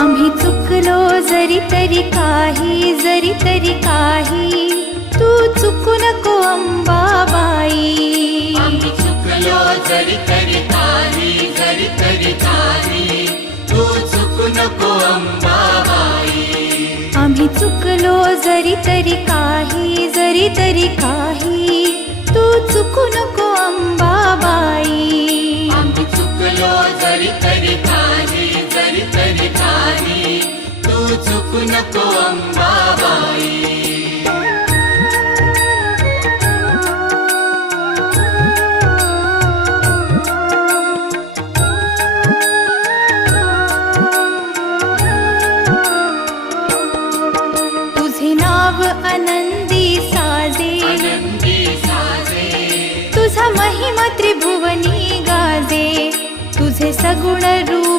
आम्ही चुकलो जरी तरी काही तू चुकू नको अंबाबाई. आम्ही चुकलो जरी तरी काही तू चुकू नको अंबाबाई. आम्ही चुकलो जरी तरी काही तू चुकू नको अंबाबाई. आम्ही चुकलो जरी तरी काही तू चुकू नको अंबाबाई. तुझे नाव आनंदी साजे, तुझा महिमा त्रिभुवनी गाजे. तुझे सगुण रूप